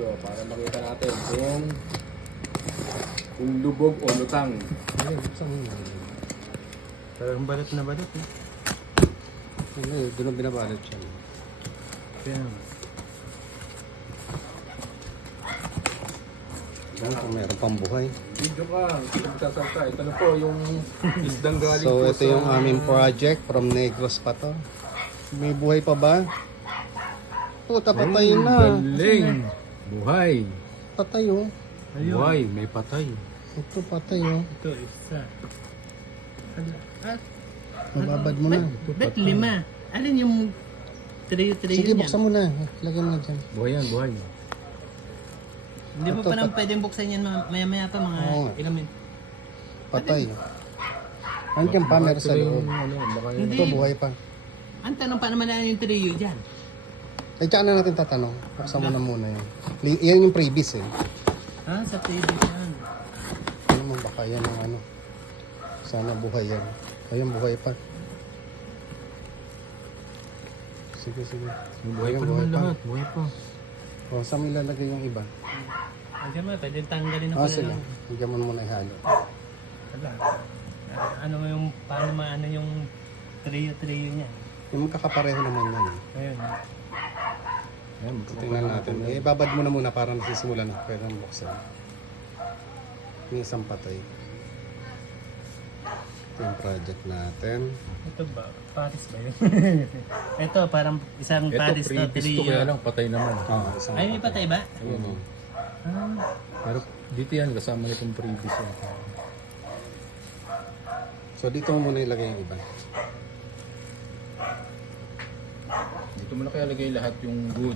trio para makita natin kung lubog o lutang. Ay, buksan mo na. Parang balot na balot eh. Ano, doon ang binabalot siya. Kaya Yan, kung meron pang buhay. Video ka, hindi magsasalta. Ito na po yung isdang galing So, po ito yung aming project from Negros pa to. May buhay pa ba? Puta, patay na. Galing! Buhay! Patay oh. ayun. Buhay, may patay. Ito patay oh. Ito isa. At Mababad mo na. ba't lima? Alin yung trio-trio Sige, niya? buksan mo na. Lagyan mo na dyan. Buhay yan, buhay. Hindi mo Ito, pa naman pwedeng buksan yan maya-maya pa mga Oo nga. ilang minutes. Patay. Andiyan pa, meron sa loob. Baka yun. Hindi. Ito, buhay pa. Ang tanong pa naman na yung trio dyan. Ay, tsaka na natin tatanong. Buksan mo na muna yun. Yan yung previous eh. Ha? Sa trio dyan. Ano mo, baka yan ang ano. Sana buhay yan. Ayun, buhay pa. Sige, sige. Buhay pa Ayun, naman lahat. Buhay pa. O, saan mo ilalagay yung iba? Andiyan mo, pwede tanggalin na O, pala sige. ng... Higyan mo muna ihalo. Wala. Ano yung, paano maano yung trio-trio niya? Yung magkakapareho naman yan eh. Ayun. Ayan, Tingnan natin. Eh, babad mo na muna para nasisimula na. Pwede ang buksan. May isang patay. Ito yung project natin. Ito ba? Paris ba yun? Ito, parang isang ito, Paris na previous to kaya trio. lang, patay naman. Oo, isang Ay, may patay ba? Oo. Ah, Pero dito yan, kasama nitong previous yan. So, dito mo muna ilagay yung iba. Dito mo na kaya lagay lahat yung good.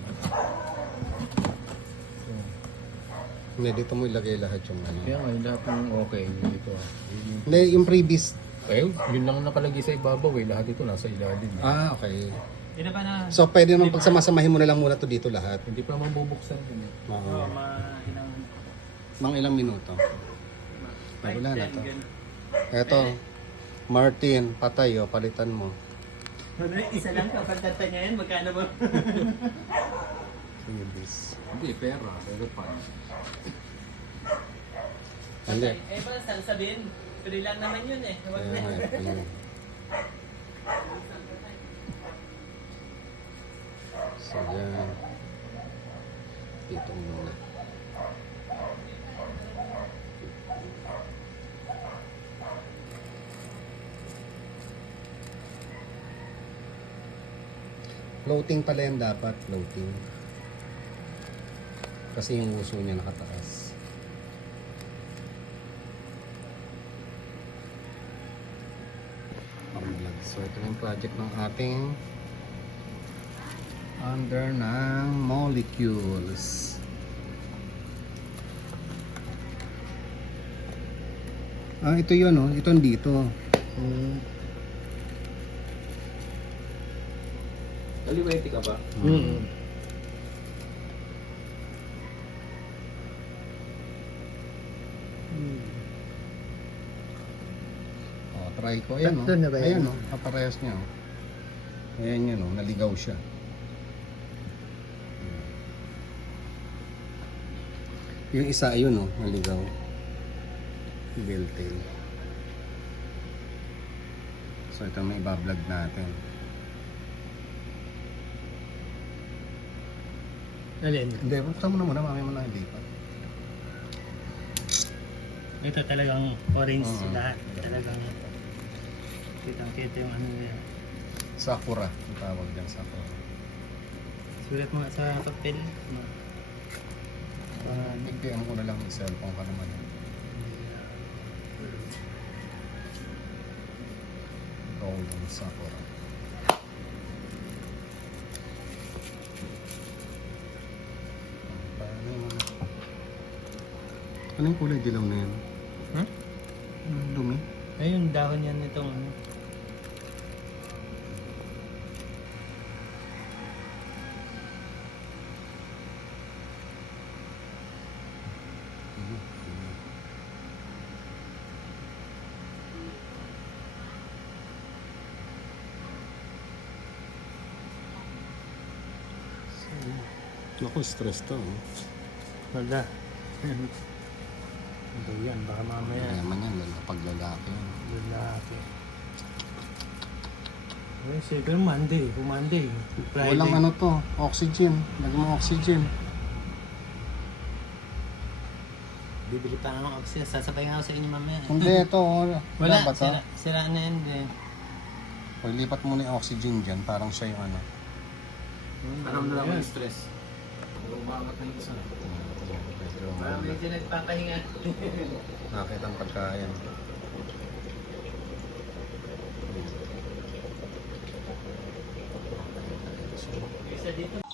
So, Hindi, dito mo ilagay lahat yung ano. kaya nga, yung lahat yung okay dito. Hindi, yung previous. Eh, yun lang nakalagay sa ibabaw eh. Lahat ito nasa ilalim. Ah, okay. Hindi na ba na... So, pwede naman pagsamasamahin mo na lang muna to dito lahat. Hindi pa naman bubuksan yun eh. Oo. ilang... Mga ilang minuto. Ay, wala na to. ganun. Eto, Martin, patay o, palitan mo. Ano, isa lang kapag kanta niya yan, magkano ba? Sige, bis. Hindi, pera. Pero pa. Hindi. Eh ba, sabihin, free lang naman yun eh. Kaya nga, ayun. So, yan. Dito muna. Floating pala yan dapat, floating. Kasi yung uso niya nakataas. Pang-vlog. So ito yung project ng ating under ng molecules. Ah, ito yun oh. Ito dito. Kaliwete ka ba? Oh, try ko. Ayan oh. Tatlo na ba yan? Ayan oh. Kaparehas niya oh. Ayan yun oh. Naligaw siya. Yung isa ayun oh. Naligaw. Belltail. So ito may ibablog natin. Alin? Hindi, buksan mo na muna. Mamaya mo na ilipat. Ito talagang orange Oo. lahat. Talagang kitang-kita yung ano niya. Sakura. Ang tawag dyan, Sakura. Sulat mo nga sa papel. Bigyan ko na lang yung cellphone ka naman. Golden Sakura. Ano yung kulay dilaw na yan? Huh? Dumi. Ayun, dahon yan nitong ano. Naku, stress to. Oh. Wala. Ano yan? Baka mamaya. Kaya naman yan, pag lalaki. Lalaki. Ay, siguro Monday. Kung Monday. Friday. Walang ano to, oxygen. Lagyan mo oxygen. Bibili pa ng oxygen. Sasabay nga ako sa inyo mamaya. Hindi, ito. Wala. Ba to? Sira na yan din. O, lipat mo na yung oxygen dyan. Parang siya yung ano. Alam na naman yung stress. Umangat na yung isa. Parang medyo nagpapahinga. Nakita ang pagkain. Isa dito.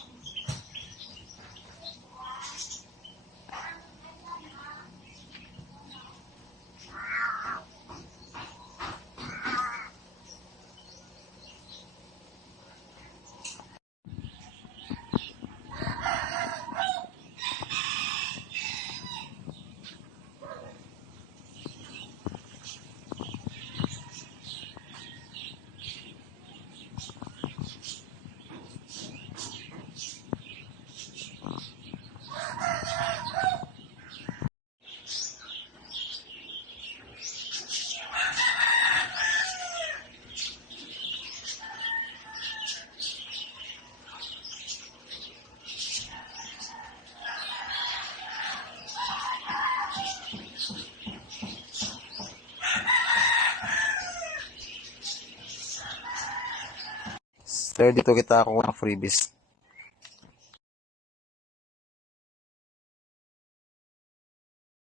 Sir, dito kita ako ng freebies.